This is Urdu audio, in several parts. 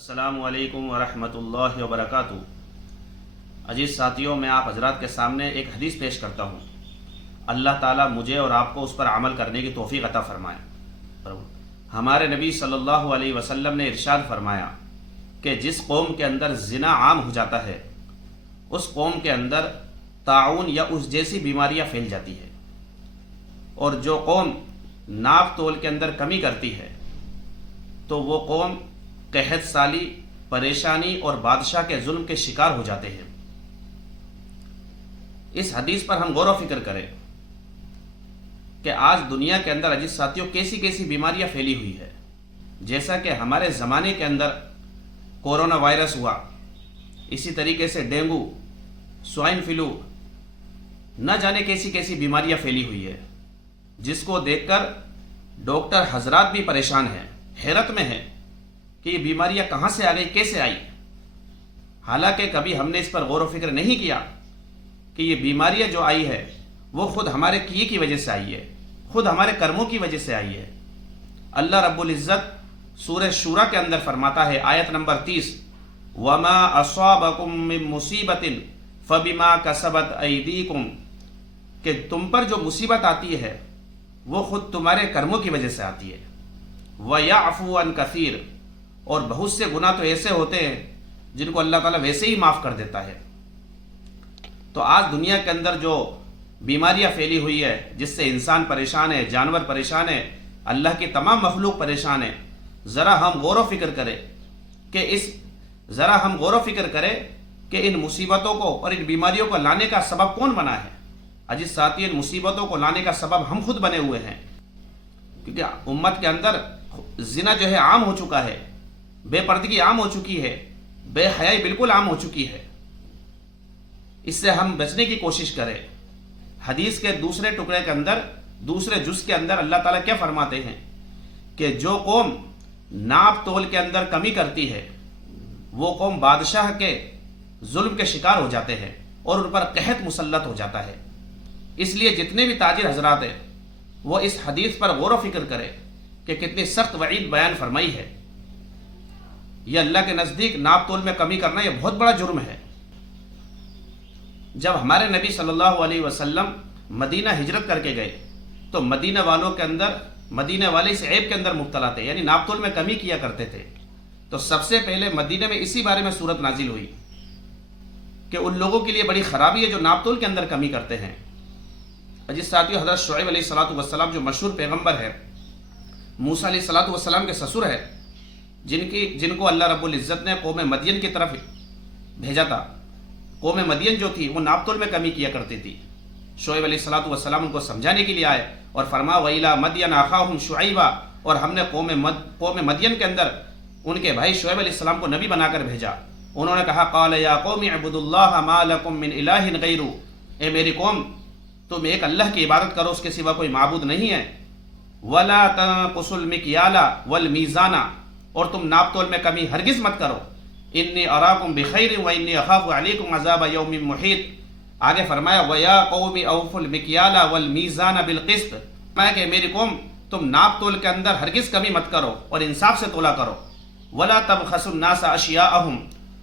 السلام علیکم ورحمۃ اللہ وبرکاتہ۔ عزیز ساتھیوں، میں آپ حضرات کے سامنے ایک حدیث پیش کرتا ہوں۔ اللہ تعالیٰ مجھے اور آپ کو اس پر عمل کرنے کی توفیق عطا فرمائے۔ ہمارے نبی صلی اللہ علیہ وسلم نے ارشاد فرمایا کہ جس قوم کے اندر زنا عام ہو جاتا ہے اس قوم کے اندر طاعون یا اس جیسی بیماریاں پھیل جاتی ہے، اور جو قوم ناپ تول کے اندر کمی کرتی ہے تو وہ قوم قحط سالی، پریشانی اور بادشاہ کے ظلم کے شکار ہو جاتے ہیں۔ اس حدیث پر ہم غور و فکر کریں کہ آج دنیا کے اندر عزیز ساتھیوں کیسی کیسی بیماریاں پھیلی ہوئی ہے۔ جیسا کہ ہمارے زمانے کے اندر کورونا وائرس ہوا، اسی طریقے سے ڈینگو، سوائن فلو، نہ جانے کیسی کیسی بیماریاں پھیلی ہوئی ہے، جس کو دیکھ کر ڈاکٹر حضرات بھی پریشان ہیں، حیرت میں ہیں کہ یہ بیماریاں کہاں سے آ گئی، کیسے آئی۔ حالانکہ کبھی ہم نے اس پر غور و فکر نہیں کیا کہ یہ بیماریاں جو آئی ہے وہ خود ہمارے کیے کی وجہ سے آئی ہے، خود ہمارے کرموں کی وجہ سے آئی ہے۔ اللہ رب العزت سورہ شورى کے اندر فرماتا ہے، آیت نمبر 30، وَمَا أَصَابَكُم مِّن مُّصِيبَةٍ فَبِمَا كَسَبَتْ أَيْدِيكُمْ، کہ تم پر جو مصیبت آتی ہے وہ خود تمہارے کرموں کی وجہ سے آتی ہے۔ وَيَعْفُو عَن كَثِيرٍ، اور بہت سے گناہ تو ایسے ہوتے ہیں جن کو اللہ تعالیٰ ویسے ہی معاف کر دیتا ہے۔ تو آج دنیا کے اندر جو بیماریاں پھیلی ہوئی ہے، جس سے انسان پریشان ہے، جانور پریشان ہے، اللہ کی تمام مخلوق پریشان ہے، ذرا ہم غور و فکر کریں کہ ان مصیبتوں کو اور ان بیماریوں کو لانے کا سبب کون بنا ہے۔ عزیز ساتھی، ان مصیبتوں کو لانے کا سبب ہم خود بنے ہوئے ہیں، کیونکہ امت کے اندر زنا جو ہے عام ہو چکا ہے، بے پردگی عام ہو چکی ہے، بے حیائی بالکل عام ہو چکی ہے۔ اس سے ہم بچنے کی کوشش کریں۔ حدیث کے دوسرے ٹکڑے کے اندر، دوسرے جز کے اندر اللہ تعالیٰ کیا فرماتے ہیں کہ جو قوم ناپ تول کے اندر کمی کرتی ہے وہ قوم بادشاہ کے ظلم کے شکار ہو جاتے ہیں اور ان پر قحط مسلط ہو جاتا ہے۔ اس لیے جتنے بھی تاجر حضرات ہیں وہ اس حدیث پر غور و فکر کریں کہ کتنی سخت وعید بیان فرمائی ہے۔ یہ اللہ کے نزدیک ناپ تول میں کمی کرنا یہ بہت بڑا جرم ہے۔ جب ہمارے نبی صلی اللہ علیہ وسلم مدینہ ہجرت کر کے گئے تو مدینہ والے اس عیب کے اندر مبتلا تھے، یعنی ناپ تول میں کمی کیا کرتے تھے۔ تو سب سے پہلے مدینہ میں اسی بارے میں صورت نازل ہوئی کہ ان لوگوں کے لیے بڑی خرابی ہے جو ناپ تول کے اندر کمی کرتے ہیں۔ عزیز ساتھیو، حضرت شعیب علیہ السلام جو مشہور پیغمبر ہے، موسیٰ علیہ السلام کے سسر ہے، جن کو اللہ رب العزت نے قوم مدین کی طرف بھیجا تھا۔ قوم مدین جو تھی وہ ناپ تول میں کمی کیا کرتی تھی۔ شعیب علیہ السلام ان کو سمجھانے کے لیے آئے اور فرمایا وَإِلَىٰ مَدْيَنَ أَخَاهُمْ شُعَيْبًا، اور ہم نے قوم مدین کے اندر ان کے بھائی شعیب علیہ السلام کو نبی بنا کر بھیجا۔ انہوں نے کہا قَالَ يَا قَوْمِ اعْبُدُوا اللَّهَ مَا لَكُم مِّنْ إِلَٰهٍ غَيْرُهُ، اے میری قوم تم ایک اللہ کی عبادت کرو، اس کے سوا کوئی معبود نہیں ہے۔ وَلَا تَنقُصُوا الْمِكْيَالَ وَالْمِيزَانَ، اور تم ناپ تول میں کمی ہرگز مت کرو۔ انی اراکم بخیر وانی اخاف علیکم عذاب یوم محیط۔ آگے فرمایا وَيَا قَوْمِ أَوْفُوا الْمِكْيَالَ وَالْمِيزَانَ بِالْقِسْطِ، میں کہ میری قوم تم ناپ تول کے اندر ہرگز کمی مت کرو اور انصاف سے تولا کرو۔ وَلَا تَبْخَسُوا النَّاسَ أَشْيَاءَهُمْ،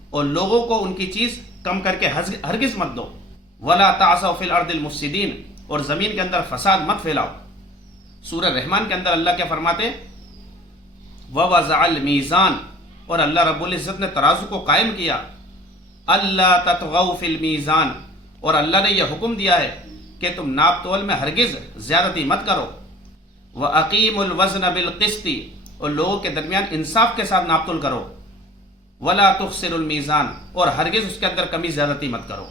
اور لوگوں کو ان کی چیز کم کر کے ہرگز مت دو۔ وَلَا تَعْثَوْا فِي الْأَرْضِ الْمُفْسِدِينَ، اور زمین کے اندر فساد مت پھیلاؤ۔ سورہ رحمان کے اندر اللہ کیا فرماتے، وَوَضَعَ الْمِيزَانَ، اور اللہ رب العزت نے ترازو کو قائم کیا۔ اللہ تطغوا فی المیزان، اور اللہ نے یہ حکم دیا ہے کہ تم ناپ تول میں ہرگز زیادتی مت کرو۔ وَأَقِیمُوا الْوَزْنَ بِالْقِسْطِ، اور لوگوں کے درمیان انصاف کے ساتھ ناپ تول کرو۔ وَلَا تُخْسِرُوا الْمِيزَانَ، اور ہرگز اس کے اندر کمی زیادتی مت کرو۔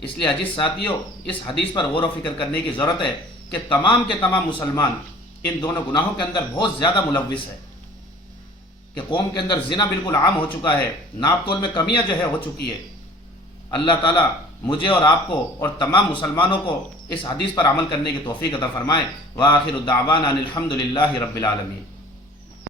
اس لیے عزیز ساتھیوں، اس حدیث پر غور و فکر کرنے کی ضرورت ہے کہ تمام کے تمام مسلمان ان دونوں گناہوں کے اندر بہت زیادہ ملوث ہے کہ قوم کے اندر زنا بالکل عام ہو چکا ہے، ناپ تول میں کمیاں جو ہے ہو چکی ہے۔ اللہ تعالیٰ مجھے اور آپ کو اور تمام مسلمانوں کو اس حدیث پر عمل کرنے کی توفیق عطا فرمائے۔ وآخر الدعوانا ان الحمد للہ رب العالمین۔